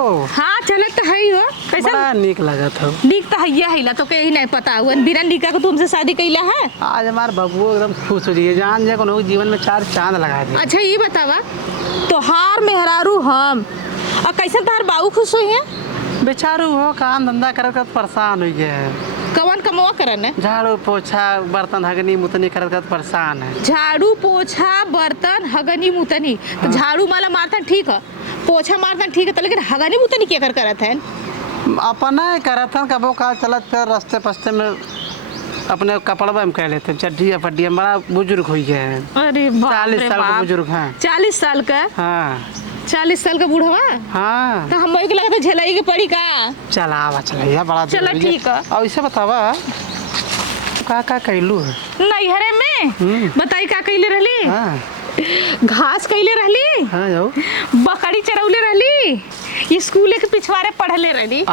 हाँ चलत तो है ही हो। कैसा बड़ा नीक लगा था। नीक तो हैया हैला तो कहीं नहीं पता हुआ बिना निका को तुमसे शादी कैला है। आज हमारे बबुओ एकदम खुश हो रही जान जे कोनो जीवन में चार चांद लगा दे। अच्छा ये बतावा तोहार मेहरारू हम और कैसे तार बाबू खुश हुई है। बेचारू हो काम धंधा कर कर परेशान हो गया है। कवन कमवा करन है। झाड़ू पोछा बर्तन हगनी मुतनी कर कर परेशान है। झाड़ू पोछा बर्तन हगनी मुतनी तो झाड़ू माला मारतन ठीक है पोछा मारतन ठीक है तो लेकिन हगनी मुतनी क्या कर करत है। अपना करत हन कबो का चलत फिर रास्ते पस्ते में अपने कपड़वा में कह लेते चड्डी फड्डी बड़ा बुजुर्ग हो गए हैं। अरे 40 साल का बुजुर्ग है। 40 साल का। हाँ 40 साल का बूढ़वा। हाँ तो हम को लगा झेलाई के पड़ी का। चलावा चलैया बड़ा चलो ठीक है। और इसे बतावा का कैलू है नैहरे में बताई का कैले रहली। हाँ घास कैले रहली। हाँ जाओ बकरी चरौले रहली स्कूल के पिछवाड़े पढ़ले रहली।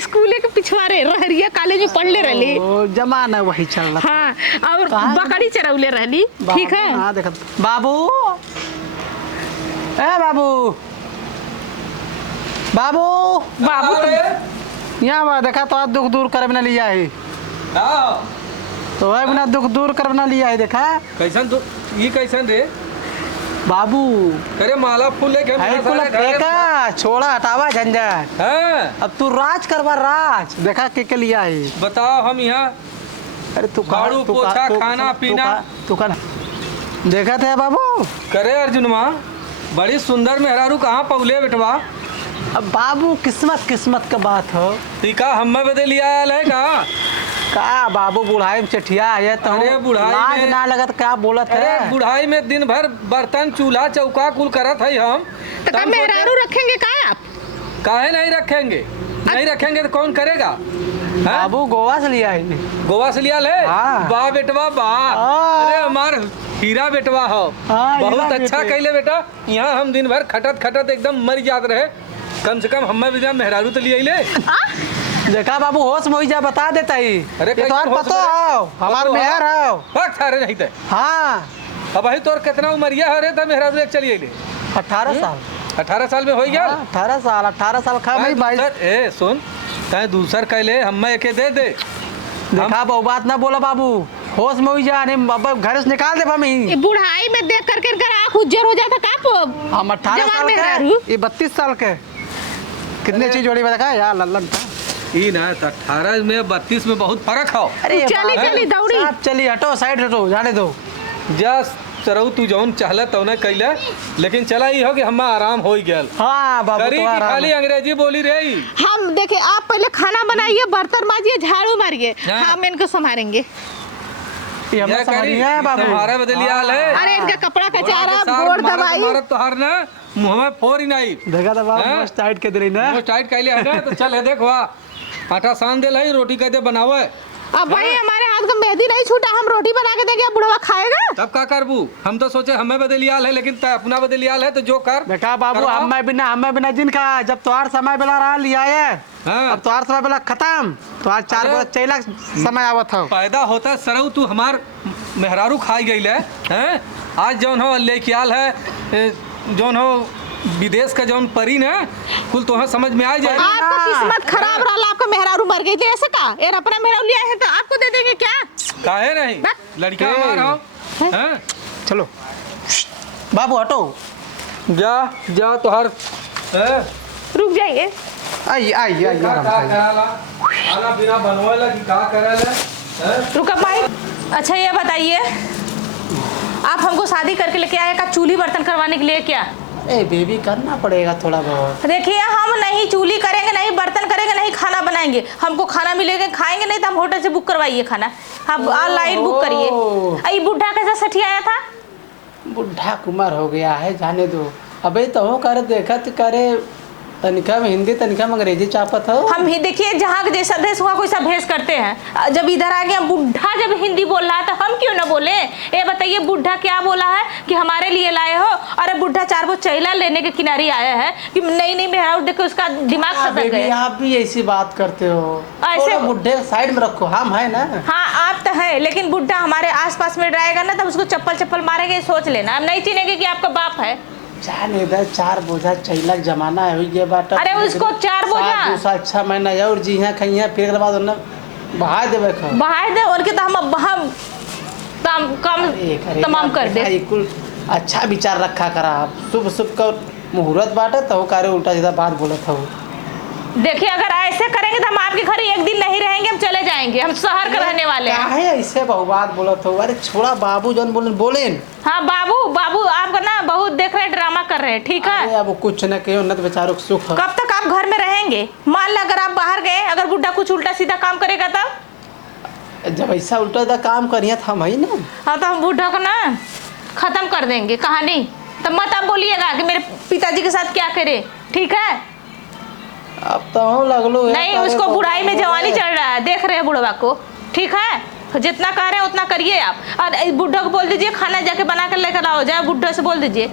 स्कूल के पिछवाड़े रहरिया कॉलेज में पढ़ले रहली। जमाना वही चल रहा। हाँ और बकरी चरौले रहली ठीक है। हाँ देखा बाबू ए बाबू बाबू बाबू यहाँ बा देखा तो आज दुख दूर कर बना लिया है। तो है बिना दुख दूर कर बना लिया है देखा कैसन ये कैसन रे बाबू। अरे माला फूल लेके देखा छोड़ा हटावा झंझट। हाँ अब तू राज करवा राज देखा के लिया है। बताओ हम यहाँ अरे तू झाड़ू पोछा खाना पीना तू का देखा थे बाबू। करे अर्जुन माँ बड़ी सुंदर मेहरारू कहाँ पौले बेटवा। अब बाबू किस्मत किस्मत का बात हो। टीका हमें बदे लिया है कहाँ का बाबू बुढ़ाई में चठिया है तो अरे बुढ़ाई लाज में ना लगत क्या बोलत है। अरे बुढ़ाई में दिन भर बर्तन चूल्हा चौका कुल करत है हम तो का मेहरारू रखेंगे का आप। काहे नहीं रखेंगे नहीं रखेंगे तो कौन करेगा। बाबू गोवा से लिया है। गोवा से लिया ले। हाँ। वाह बेटवा वाह। अरे हमार हीरा बेटवा हो। हाँ, बहुत हीरा अच्छा बेटे। कैले बेटा यहाँ हम दिन भर खटत खटत एकदम मर जात रहे कम से कम हमें भी मेहरारू तो लिया ले। देखा बाबू होश में जा बता देता ही। अरे ये तो आज पतो हो हमार मेहर हो। फक सारे नहीं थे। हाँ अब भाई तोर कितना उमरिया है रे तो मेहरारू एक चलिए ले 18 साल 18 साल में हो गया। 18 साल खा भाई भाई। ए सुन तय दूसर कैले हमें एके दे दे। देखा बहु बात ना बोला बाबू होश में हुई जा नहीं घर से निकाल दे ये बुढ़ाई में देख करके आँख उज्जर हो जाता का। हम 18 साल के ये 32 साल के कितने चीज जोड़ी में देखा यार लल्लन था। ई ना 18 में 32 में बहुत फर्क हो। अरे चली चली दौड़ी आप चली हटो साइड हटो जाने दो। जा चरऊ तू जौन चाहला तौने कैले लेकिन चला ही हो कि हम आराम हो गया। हाँ बाबू करी तो कि आराम खाली है। अंग्रेजी बोली रही। हम देखे आप पहले खाना बनाइए बर्तन माजिए झाड़ू मारिए हाँ। हम इनको संभालेंगे। ये हमें समझिए है बाबू। तुम्हारा बदलिया है। अरे इनका कपड़ा कचारा गोड़ दबाई तुम्हारा तो हर ना मुंह में फोर ही नहीं। देखा था बाबू हाँ? बस टाइट के दे रही ना। वो टाइट कैले है ना तो चल है देख वाह आटा सान दे लाई रोटी कहते बनावे। अब भाई हमारे हाथ का मेहंदी नहीं छूटा हम रोटी बना के देंगे बुढ़वा खाएगा। तब का करबू हम तो सोचे हमें बदलियाल है लेकिन तय अपना बदलियाल है तो जो कर। देखा बाबू करवाओ। हमें बिना जिनका जब तुम्हार समय बेला रहा लिया है। हाँ। अब तुम्हार समय बेला खत्म तो आज 4 अरे। बजे चैला समय आवत हो। पैदा होता सरऊ तू हमार मेहरारू खाई गई है। आज जौन हो लेके आल है जौन हो विदेश का जौन परी ना कुल तो समझ में आ जाए। आपका किस्मत खराब रहा आपका मेहरारू मर गई थी ऐसे का यार अपना मेहरारू लिया है तो आपको दे देंगे क्या। काहे नहीं लड़का हमारा हो। हैं? चलो बाबू हटो। जा जा तो हर रुक जाइए। आई आई आई आराम से। खाना पीना बनवाला कि का करेला। रुका भाई। अच्छा ये बताइए आप हमको शादी करके लेके आए का चूल्ही बर्तन करवाने के लिए क्या। ए बेबी करना पड़ेगा थोड़ा बहुत। देखिए हम नहीं चूल्ही करेंगे नहीं बर्तन करेंगे नहीं खाना बनाएंगे हमको खाना मिलेगा खाएंगे नहीं तो हम होटल से बुक करवाइए खाना आप ऑनलाइन बुक करिए। ये बुढ़ा कैसा सठी आया था। बुढ़ा कुमार हो गया है जाने दो। अबे तो हो करे देखत करे तनिका में हिंदी तनिका में अंग्रेजी चापत हो। हम ही देखिए जहाँ जैसा देश हुआ कोई सा भेष करते हैं जब इधर आ गया बुढ़ा जब हिंदी बोल रहा है तो हम क्यों ना बोले। ये बताइए बुढ़ा क्या बोला है कि हमारे लिए लाए हो। अरे बुढ़ा 4 वो चैला लेने के किनारे आया है कि नहीं नहीं मेरा देखो उसका दिमाग खसक गया। आप भी ऐसी बात करते हो ऐसे बुढ़े साइड में रखो हम है ना। हाँ आप तो है लेकिन बुढ़ा हमारे आसपास में रहेगा ना तब उसको चप्पल चप्पल मारेंगे सोच लेना हम नहीं चिनेंगे कि आपका बाप है। जाने दे 4 बोझा चैला के जमाना है ये बात। अरे उसको 4 बोझा 2 साल 6 महीना और जी यहाँ खइया फिर एकरा बाद उन्हें बहा देवे खा बहाए दे और के तो हम कम तमाम कर दे। कुल अच्छा विचार रखा करा आप शुभ शुभ का मुहूर्त बाटे तो कार्य उल्टा सीधा बात बोलत हो। देखिए अगर ऐसे करेंगे तो हम आपके घर एक दिन नहीं रहेंगे, हम चले जाएंगे, हम शहर के रहने वाले हैं। काहे ऐसे बहुबात बोलत हो? अरे छोड़ा बाबू जौन बोले। हाँ बाबू आपका ना बहुत देख रहे ड्रामा कर रहे हैं, ठीक है। अरे अब कुछ न कहो न तो बेचारों को सुख है। कब तक आप घर में रहेंगे? मान लो अगर आप बाहर गए, अगर बुड्ढा कुछ उल्टा सीधा काम करेगा तब? जब ऐसा उल्टा सीधा काम करिए तो हम ही ना। हाँ तो हम बुड्ढा को ना खत्म कर देंगे कहानी। तब मत आप बोलिएगा कि मेरे पिताजी के साथ क्या करे, ठीक है। अब तो हम लगलो नहीं उसको बुढ़ाई में जवानी चढ़ रहा है, देख रहे हैं बुढ़वा को, ठीक है। जितना कह रहे हैं उतना करिए आप। और बुड्ढा को बोल दीजिए खाना जाके बना कर लेकर आओ, जाए बुड्ढा से बोल दीजिए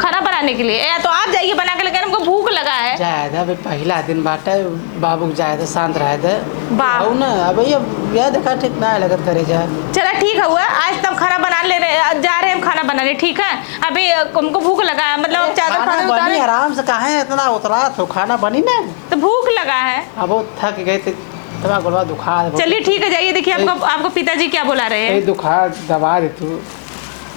खाना बनाने के लिए, या तो आप जाइए बना के लेकर, हमको भूख लगा है। जायदा भाई पहला दिन बाटे बाबू जायदा शांत रहे दे बाबू ना। अब ये देखा ठीक ना है लगत करे जाए। चला ठीक है हुआ, आज तब खाना बना ले रहे, जा रहे हैं हम खाना बनाने, ठीक है। अभी हमको भूख लगा है, मतलब चादर खाना फादर बनी उतारे आराम से काहे इतना उतरा तो खाना बनी ना। तो भूख लगा है। अब वो थक गए थे तब गोलवा दुखा दे। चलिए ठीक है जाइए, देखिए आपको पिताजी क्या बुला रहे हैं। दुखा दबा दे तू।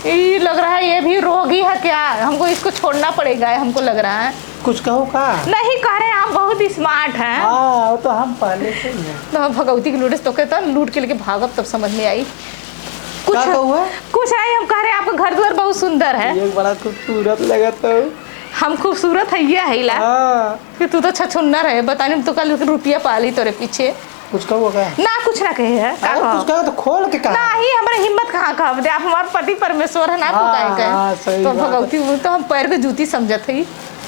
ये लग रहा है ये भी रोगी है क्या, हमको इसको छोड़ना पड़ेगा, हमको लग रहा है। कुछ कहो का नहीं कह रहे, आप बहुत स्मार्ट हैं। हाँ तो हम पहले से ही हैं। तो हम भगवती की लूटे तो कहता लूट के लेके भागब, तब समझ में आई कुछ क्या हुआ? कुछ नहीं, हम कह रहे हैं आपका घर द्वार बहुत सुंदर है। ये बड़ा खूबसूरत लगा तो। हम खूबसूरत है ये है ला हाँ कि तू तो छछुन्नर है, बता नहीं तो कल रुपया पाली तोरे पीछे। कुछ कहो का ना कुछ ना कहे है का कुछ कहो तो खोल के कहा। नहीं हमारे हिम्मत कहाँ कहा दे, आप हमारे पति परमेश्वर है ना, आपको हाँ, काहे हाँ, कहे। सही तो बात है। भगवती तो हम पैर के जूती समझत है।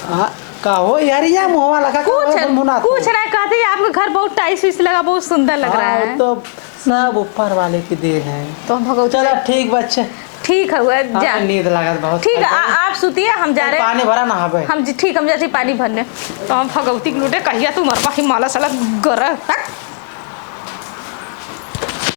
हाँ कहो यार ये मुँह लगा कुछ नहीं कहते, आपका घर बहुत टाइस वाइस लगा, बहुत सुंदर लग रहा है। तो सब ऊपर वाले की देन है। तो हम भगवती चलो ठीक बच्चे, ठीक है हुआ जा, नींद लगा बहुत। ठीक है आप सुतिए, हम जा रहे हैं। पानी भरा ना हवे हम ठीक हम जाते पानी भरने। तो हम भगवती के लूटे कहिया तू मरवा हिमालय साला गर